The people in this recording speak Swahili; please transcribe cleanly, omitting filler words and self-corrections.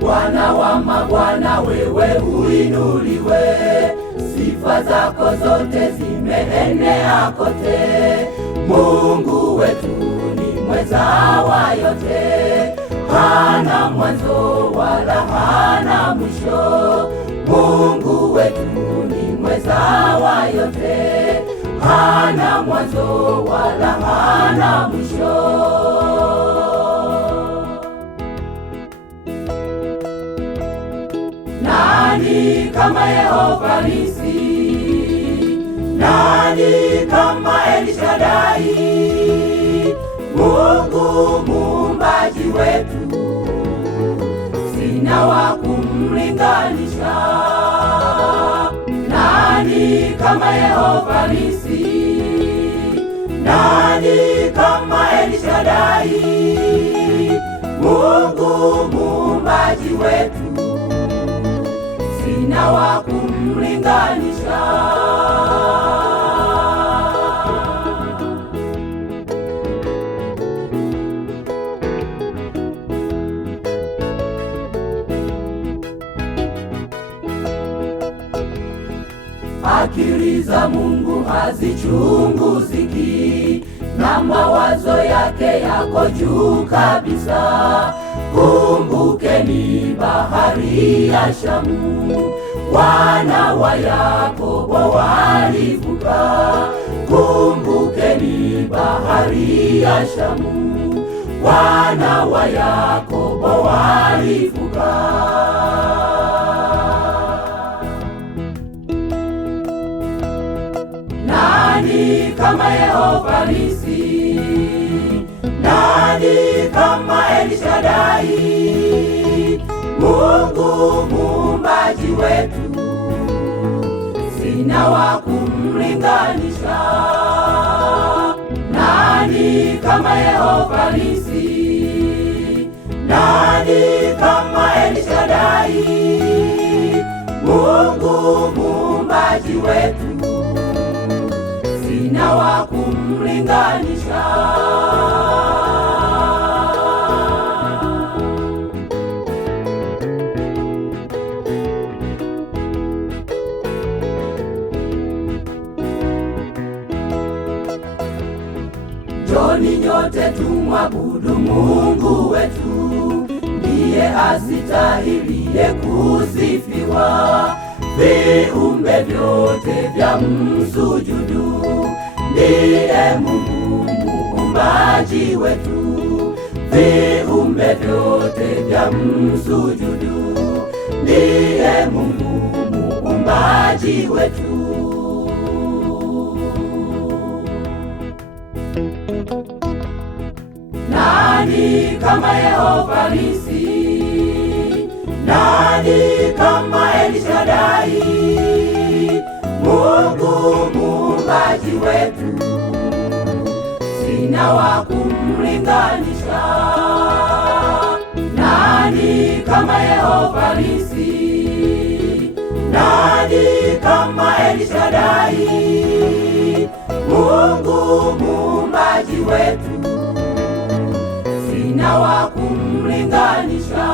Bwana wa mabwana, wewe uinuliwe, sifa zako zote zimeenea kote. Mungu wetu ni mweza wa yote, hana mwanzo wala hana mwisho. Mungu wetu ni mweza wa yote, hana mwanzo wala hana mwisho. Nani kama Yehova Nisi? Nani kama Elishadai? Mungu muumbaji wetu, sina wa kumlinganisha. Nani kama Yehova Nisi? Nani kama Elishadai? Mungu muumbaji wetu, sina wa kumlinganisha. Akili za Mungu hazichunguziki, na mawazo yake yako juu kabisa. Kumbukeni bahari ya Shamu, wana wa Yakobo walivuka. Kumbukeni bahari ya Shamu, wana wa Yakobo walivuka. Nani kama Yehova Nisi? Nani kama Elishadai? Mungu muumbaji wetu, sina wa kumlinganisha. Nani kama Yehova Nisi? Nani kama Elishadai? Mungu muumbaji wetu, sina wa kumlinganisha. Njoni nyote tumwabudu Mungu wetu, ndiye asitahiliye kusifiwa. Viumbe vyote vya msujudu, ndiye Mungu muumbaji wetu. Viumbe vyote vya msujudu, ndiye Mungu muumbaji wetu. Nani kama Yehova Nisi? Nani kama Elishadai? Mungu muumbaji wetu, sina wa kumlinganisha. Nani kama Yehova Nisi? Nani kama Elishadai? Mungu muumbaji wetu, sina wa kumlinganisha.